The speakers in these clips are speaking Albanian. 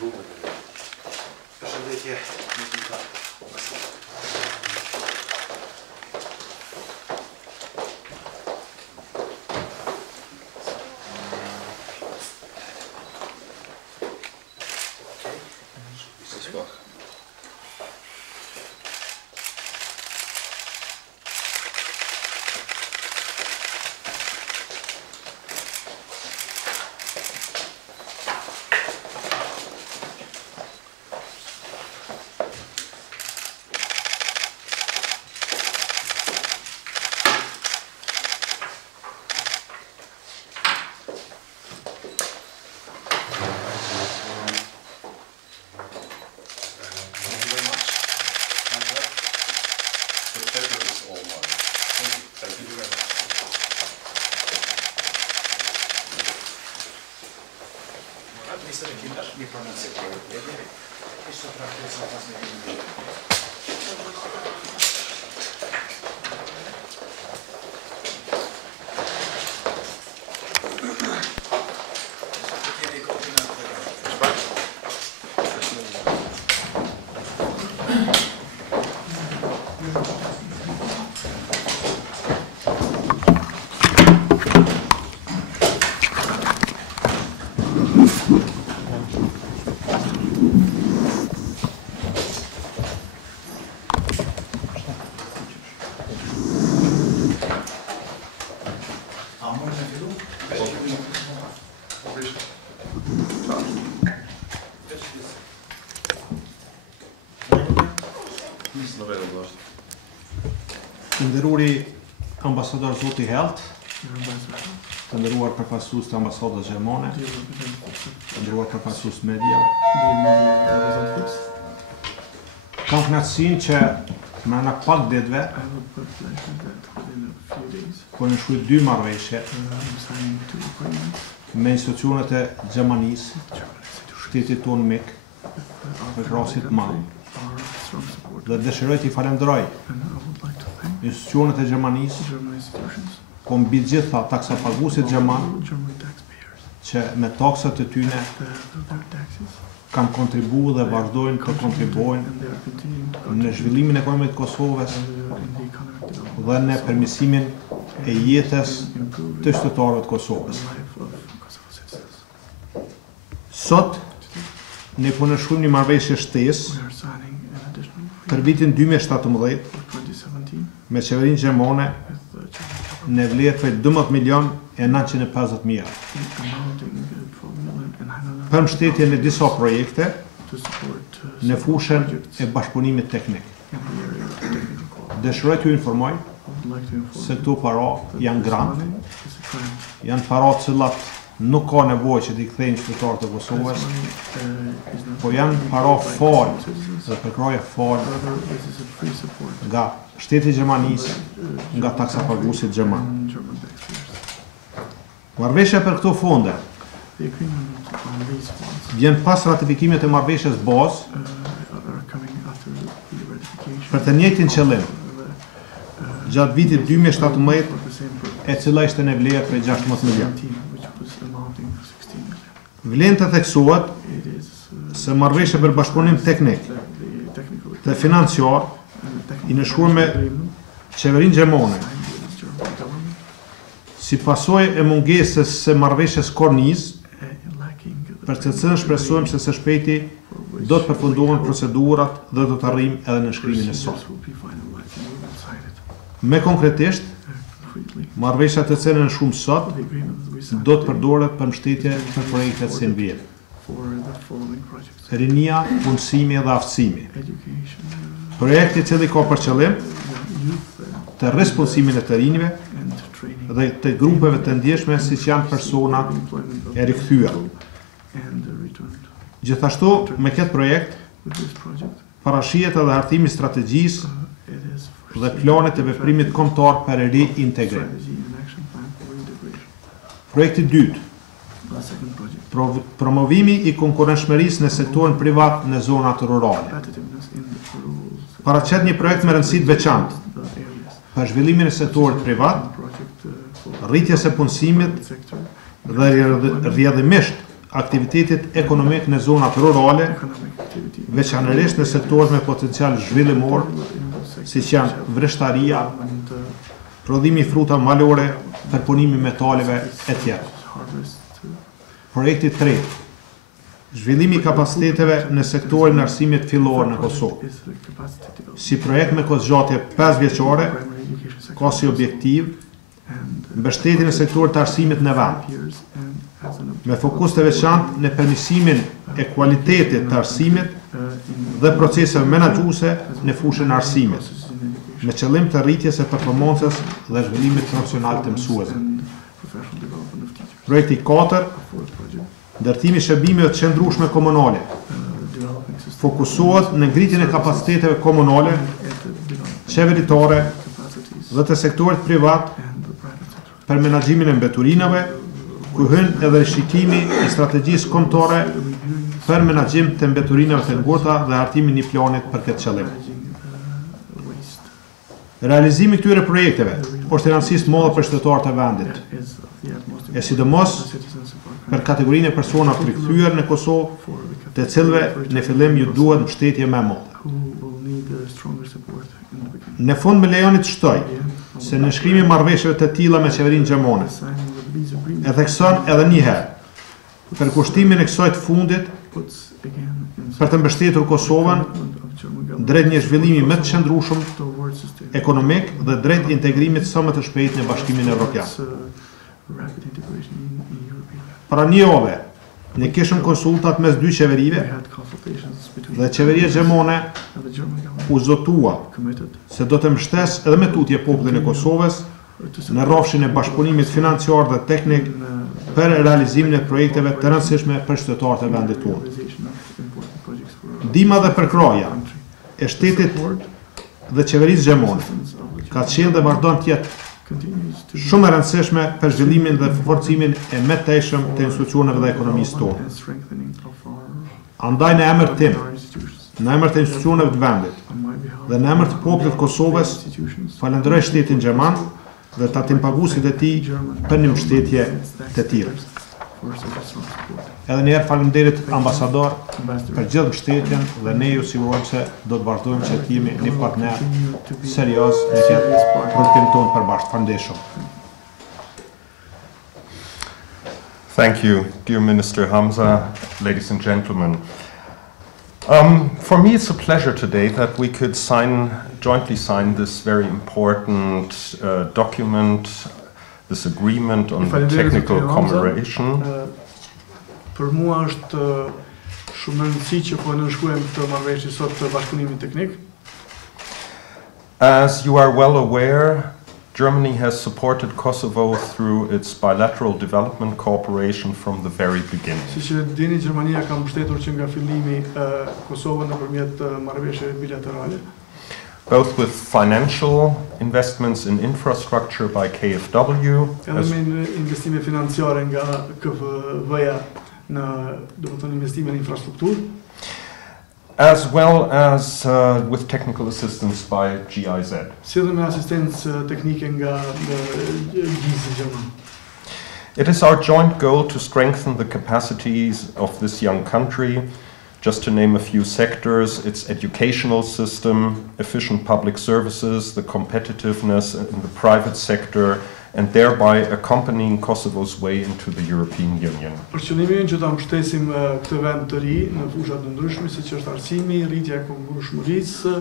Përshëndetje, muzika. Të nderuri ambasador Zoti Helt, të nderuar përfaqësues të ambasadës gjermane, të nderuar përfaqësues mediave. Kam kënaqësinë që brenda pak ditëve po nënshkruaj 2 marrëveshje me institucionet e Gjermanisë, shtetit tonë mik, për krahasit të madh. Dhe dëshiroj t'i falenderoj institucionet e Gjermanisë, po mbi gjitha taksapaguesit gjerman që me taksat e tyne kanë kontribuar dhe vazhdojnë të kontribuojnë në zhvillimin ekonomik të Kosovës dhe në përmirësimin e jetës të qytetarëve të Kosovës. Sot ne po nënshkruajmë një marrëveshje shtesë për vitin 2017 me qeverinë gjermane në vlerë prej 12 milionë e 950 mijë. Për mbështetje në disa projekte në fushën e bashkëpunimit teknik. Dëshiroj t'ju informoj se këto para janë grant, janë para të cilat nuk ka nevojë që t'i kthejnë qytetarët e Kosovës, po janë para falë dhe përkraje falë nga shteti i Gjermanisë, nga taksapaguesit gjerman. Marrëveshja për këto fonde vjen pas ratifikimit të marrëveshjes bazë për të njëjtin qëllim gjatë vitit 2017, e cila ishte në vlerë prej 16 miliard. Vlen të theksohet se marrëveshja për bashkëpunim teknik dhe financiar i nënshkruar me qeverinë gjermane si pasojë e mungesës së marrëveshjes kornizë, për të cilën shpresojmë se së shpejti do të përfundohen procedurat dhe do të arrijmë edhe nënshkrimin e saj. Me konkretisht, marrëveshja të cilën nënshkruajmë sot do të përdoret për mbështetje për projektet si vlerë: rinia, punësimi dhe aftësimi. Projekti i cili ka për qëllim të responsimin e të rinjve dhe të grupeve të ndjeshme siç janë persona e rikthyer. Gjithashtu, me këtë projekt parashihet edhe hartimi i strategjisë dhe planit të veprimit kombëtar për riintegrim. Projekti i dytë, promovimi i konkurrenshmërisë në sektorin privat në zonat rurale. Paraqet një projekt me rëndësi të veçantë për zhvillimin e sektorit privat, rritjes së punësimit dhe rrjedhimisht aktivitetit ekonomik në zonat rurale, veçanërisht në sektorët me potencial zhvillimor, siç janë vreshtaria, prodhimi fruta malore, përpunimi metaleve e tjerë. Projekti 3. Zhvillimi i kapaciteteve në sektorin e arsimit fillor në Kosovë. Si projekt me kohëzgjatje 5 vjeçare, ka si objektiv mbështetjen e sektorit të arsimit në vend, me fokus të veçantë në permisimin e kualitetit të arsimit dhe proceseve menaxhuese në fushën e arsimit, me qëllim të rritjes së performancës dhe zhvillimit profesional të mësuesve. Projekti 4. Ndërtimi i shërbimeve të qëndrueshme komunale. Fokusohet në ngritjen e kapaciteteve komunale, qeveritare dhe të sektorit privat për menaxhimin e mbeturinave, ku hyn edhe rishikimi i strategjisë kombëtare për menaxhim të mbeturinave të ngurta dhe hartimin e një planit për këtë qëllim. Realizimi i këtyre projekteve është e rëndësishme të madhe për qytetarët e vendit, e sidomos për kategorinë e personave të rikthyer në Kosovë, të cilëve në fillim ju duhet mbështetje më e madhe. Në fund më lejoni të shtoj se nënshkrimi i marrëveshjeve të tilla me qeverinë gjermane e thekson edhe një herë për kushtimin e kësaj të fundit për të mbështetur Kosovën drejt një zhvillimi më të qëndrueshëm ekonomik dhe drejt integrimit sa më të shpejtë në Bashkimin Evropian. Para një javë, ne kishëm konsultat mes dy qeverive dhe qeveria gjermane u zotua se do të mbështes edhe me tutje popullin e Kosovës në rrafshin e bashkëpunimit financiar dhe teknik për realizimin e projekteve të rëndësishme për qytetarët e vendit tonë. Ndihma dhe përkraja e shtetit dhe qeverisë gjermane ka qenë dhe vazhdon të jetë shumë e rëndësishme për zhvillimin dhe forcimin e mëtejshëm të institucioneve dhe ekonomisë tonë. Andaj në emër tim, në emër të institucioneve të vendit dhe në emër të popullit të Kosovës, falenderoj shtetin gjerman dhe tatimpaguesit e tij për një mbështetje të tillë. Edhe një herë faleminderit ambasador për gjithë mbështetjen dhe ne ju sigurojmë se do të vazhdojmë që të jemi një partner serioz në këtë projektin tonë përbashkët. Faleminderit. Thank you, dear Minister Hamza, ladies and gentlemen. For me, it's a pleasure today that we could jointly sign this very important document, this agreement on technical cooperation. Për mua është shumë e rëndësishme që po nënshkruajmë këtë marrëveshje sot të bashkëpunimit teknik. As you are well aware, Germany has supported Kosovo through its bilateral development cooperation from the very beginning. Siç e dini, Gjermania ka mbështetur që nga fillimi Kosovën nëpërmjet marrëveshjeve bilaterale. Both with financial investments in infrastructure by KfW, investime financiare nga KfW-ja në, domethënë, investime në infrastrukturë, as well as with technical assistance by GIZ. Si dhe me asistencë teknike nga gjizë gjerman. It is our joint goal to strengthen the capacities of this young country. Just to name a few sectors, its educational system, efficient public services, the competitiveness in the private sector, and thereby accompanying Kosovo's way into the European Union. Për qëllimin që ta mbështesim këtë vend të ri në fusha të ndryshme, siç është arsimi, rritja e konkurrueshmërisë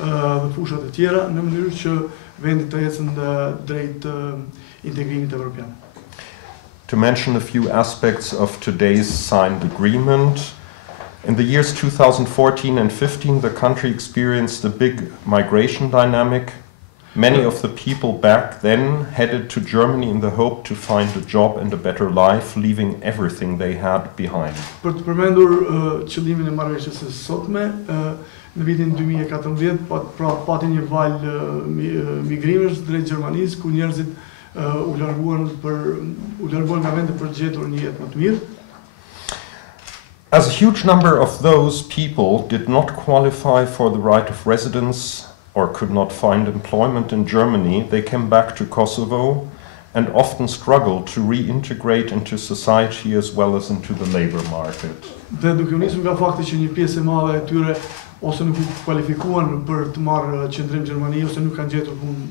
dhe fushat e tjera, në mënyrë që vendi të ecë drejt integrimit evropian. To mention a few aspects of today's signed agreement, in the years 2014 and 15, the country experienced a big migration dynamic. Many of the people back then headed to Germany in the hope to find a job and a better life, leaving everything they had behind. Për të përmendur qëllimin e marrëveshjes së sotme, në vitin 2014 pati një val migrimesh drejt Gjermanisë, ku njerëzit u larguan nga vendet për të gjetur një jetë më të mirë. As a huge number of those people did not qualify for the right of residence or could not find employment in Germany, they came back to Kosovo and often struggle to reintegrate into society as well as into the labor market. Dhe duke u nisur nga fakti që një pjesë e madhe e tyre ose nuk u kualifikuan për të marrë qëndrim në Gjermani ose nuk kanë gjetur punë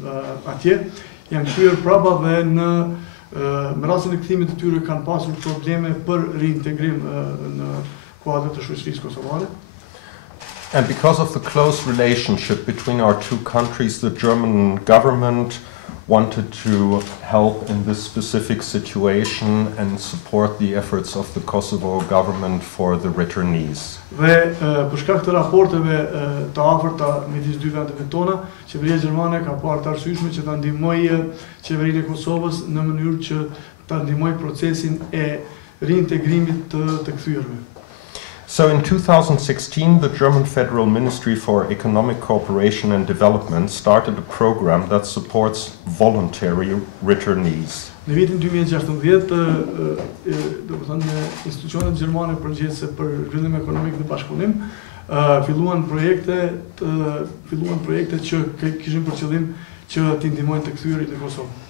atje, janë kthyer prapa dhe në rastin e kthimit të tyre kanë pasur probleme për reintegrim në kuadër të shoqërisë kosovare. And because of the close relationship between our two countries, the German government wanted to help in this specific situation and support the efforts of the Kosovo government for the returnees. Dhe për shkak të raporteve të afërta midis dy vendeve tona, qeveria gjermane ka parë të arsyeshme që ta ndihmojë qeverinë e Kosovës në mënyrë që ta ndihmojë procesin e reintegrimit të kthyrëve. So in 2016, the German Federal Ministry for Economic Cooperation and Development started a program that supports voluntary returnees. Në vitin 2016, institucionet gjermane përgjegjëse për zhvillim ekonomik dhe bashkëpunim filluan projekte që kishin për qëllim që t'i ndihmojnë të kthyerit në Kosovë.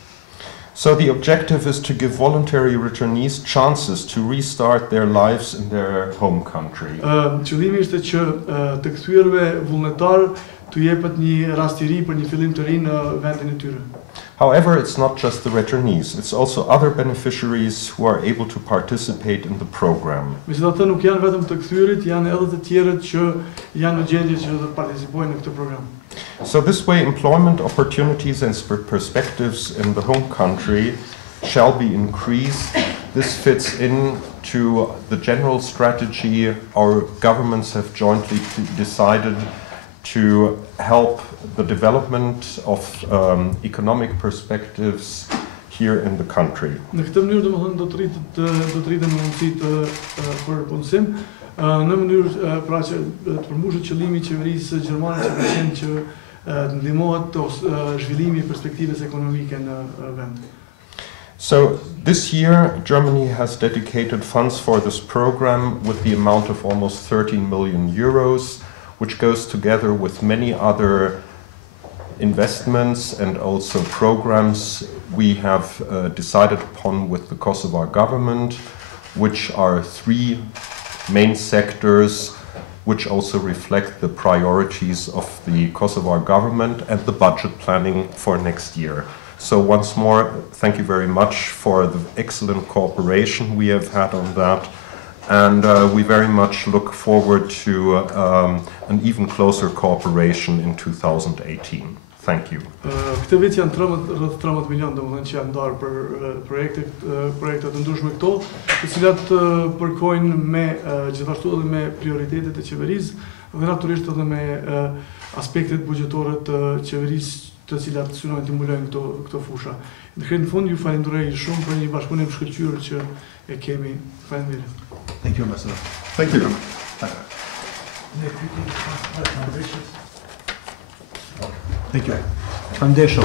So the objective is to give voluntary returnees chances to restart their lives in their home country. Qëllimi ishte që të kthyrëve vullnetar t'u jepet një rast i ri për një fillim të ri në vendin e tyre. However, it's not just the returnees, it's also other beneficiaries who are able to participate in the program. Megjithatë nuk janë vetëm të kthyrit, janë edhe të tjerët që janë në gjendje që të participojnë në këtë program. So this way employment opportunities and perspectives in the home country shall be increased. This fits into the general strategy our governments have jointly decided to help the development of economic perspectives here in the country. Në këtë mënyrë domethënë do të rriten mundësitë për punësim në mënyrë pra që të përmbushet qëllimi i qeverisë gjermane që ka qenë që të ndihmohet zhvillimi i perspektivës ekonomike në vend. So this year Germany has dedicated funds for this program with the amount of almost 13 million euros, which goes together with many other investments and also programs we have decided upon with the Kosovo government, which are three main sectors which also reflect the priorities of the Kosovo government and the budget planning for next year. So once more, thank you very much for the excellent cooperation we have had on that. And we very much look forward to an even closer cooperation in 2018. Thank you. Këtë vit janë rreth 13 milionë domethënë që janë ndarë për projekte të ndryshme këto, të cilat përkojnë me gjithashtu edhe me prioritetet e qeverisë dhe natyrisht edhe me aspektet buxhetore të qeverisë, të cilat synojnë të mbulojnë këto fusha. Në fund ju falenderoj shumë për një bashkëpunim shkëlqyer që e kemi. Faleminderit. Thank you, Ambassador. Thank you. Thank you. Foundation.